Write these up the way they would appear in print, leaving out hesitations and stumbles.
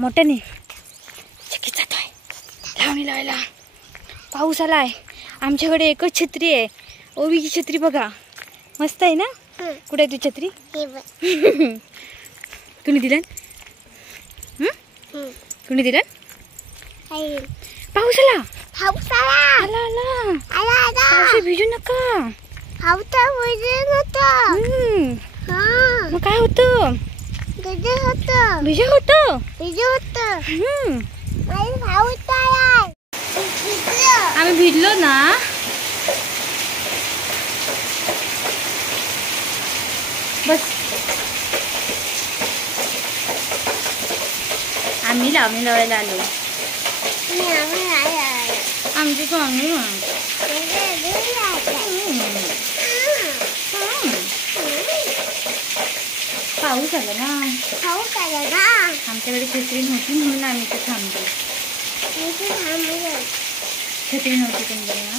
मोठ्याने चिकीत जातोय लावणी लावायला. पाऊस आलाय. आमच्याकडे एकच छत्री आहे, ओवीची छत्री बघा, मस्त आहे ना. कुठे आहे ती छत्री? कुणी दिलं? कुणी दिलं? पाऊस आला. पाऊस भिजू नका. मग काय होतं? भिजा होतं. आम्ही भिजलो ना. बस आम्ही लावणी लावायला आलो. आमची स्वामी पाऊस आला ना. आमच्याकडे छत्री नव्हती म्हणून आम्ही इथे थांबलो. छत्री नव्हती तुमच्याकडे ना.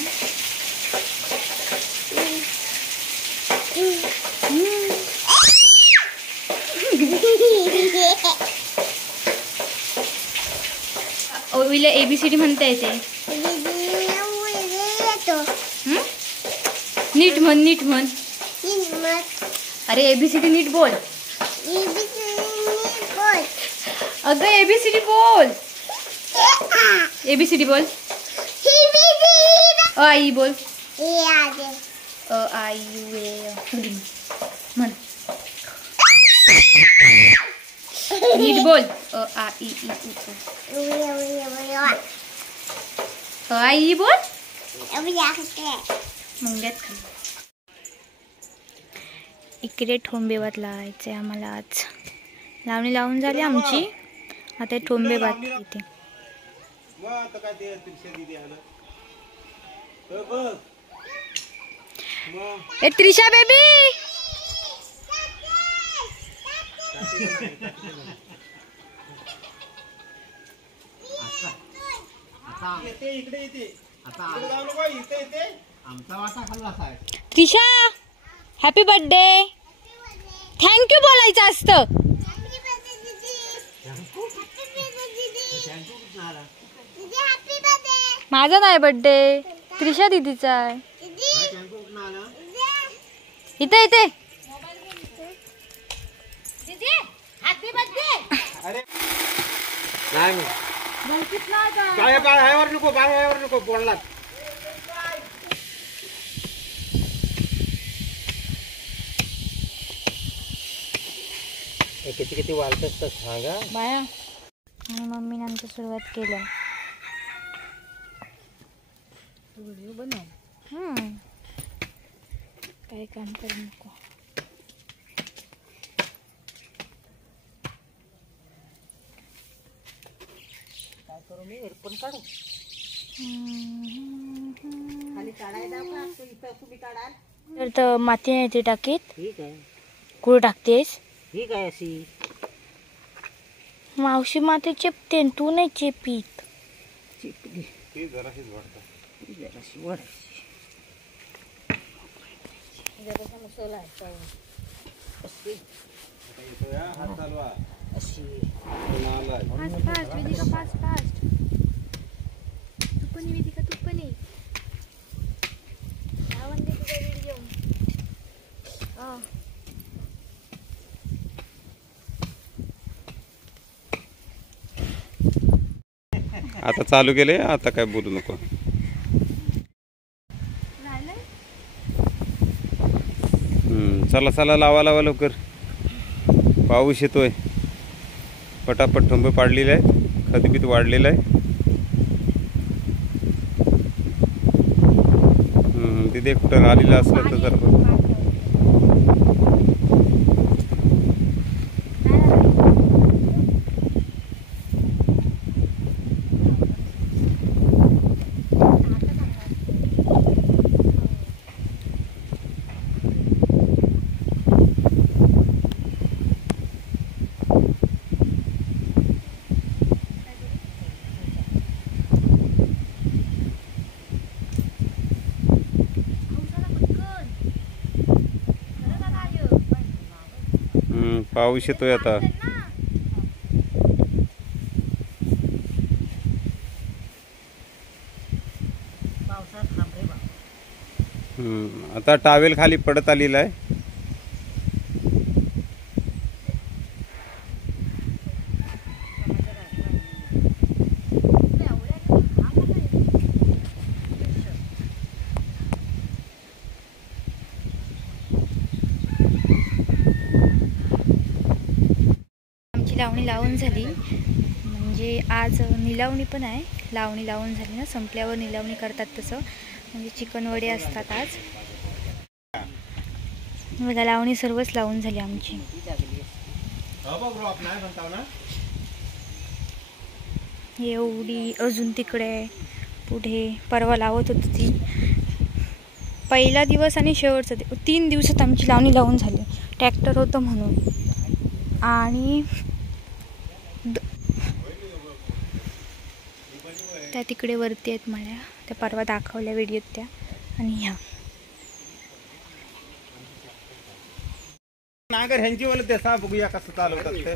ओवीला ABCD म्हणता येते. नीट म्हण, नीट म्हण. अरे ABCD नीट बोल. अगं ABCD बोल. ABCD बोल. अ आई बोल. अ आई यू ए म्हण. नीट बोल. अ आ इ ई उ अ आई बोल. मुंग्यात खाली. इकडे ठोंबेबात लावायचे आम्हाला आज. लावणी लावून झाली आमची. आता ठोंबेबात इथे. ए Trisha baby. Trisha happy birthday. Thank you बोलायचं असतं. माझा नाही बर्थडे, त्रिशा दीदीचा आहे. इथे इथे किती किती वालत सांगा बाया. आणि मम्मीने आमची सुरुवात केली. काही काम करू नको. काय करू मी एअरफोन काढू. खाली काढायला इथं तुम्ही काढाल तर माती नाही ती टाकीत. ठीक आहे. कुठं टाकतेस? ठीक आहे. अशी मावशी माती चिपते, तू नाही चिपीत. चिपली जराशीच वाटतं. जराशी वाढायची. जरासा मसाला आहे. अशी हात चालवा. अशी fast fast Vedika, fast fast. तू पण वेदिका, तू पण ये. आवडते तुझा व्हिडिओ. आता चालू केले. आता काय बोलू नको. चला चला लावा लावा लवकर. पाऊस येतोय. पटापट ठोंबे पाडलेले आहेत. खतबीत वाढलेलं आहे. तिथे कुठं आलेलं असलं तर जरा पाऊस येतोय आता. आता टावेल खाली पडत आलेला आहे. आमची लावणी लावून झाली, म्हणजे आज निलावणी पण आहे. लावणी लावून झाली ना, संपल्यावर निलावणी करतात तसं, म्हणजे चिकन वडे असतात आज. बघा लावणी सर्वच लावून झाली आमची. एवढी अजून तिकडे पुढे परवा लावत होती ती. पहिला दिवस आणि शेवटचा 3 दिवसात आमची लावणी लावून झाली. ट्रॅक्टर होतं म्हणून. आणि त्या तिकडे वरती आहेत मला, त्या परवा दाखवल्या व्हिडिओत त्या. आणि ह्या नागर ह्यांची वाला ते सा बघूया कसं चालवतात ते.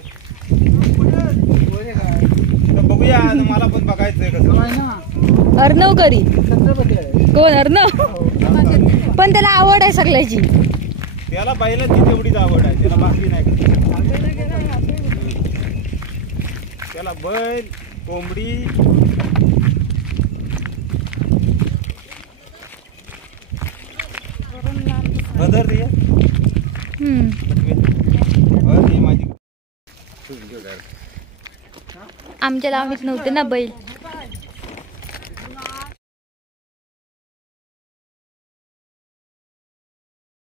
बघूया, मला पण बघायचंय कसं. अर्णव करी कोण अर्णव, पण त्याला आवड आहे सगळ्याची. त्याला बैलाची तेवढीच आवड आहे, त्याला बाकी नाही कसं. त्याला बैल, कोंबडी, बदर दिया. आमच्या लावणीत नव्हते ना बैल.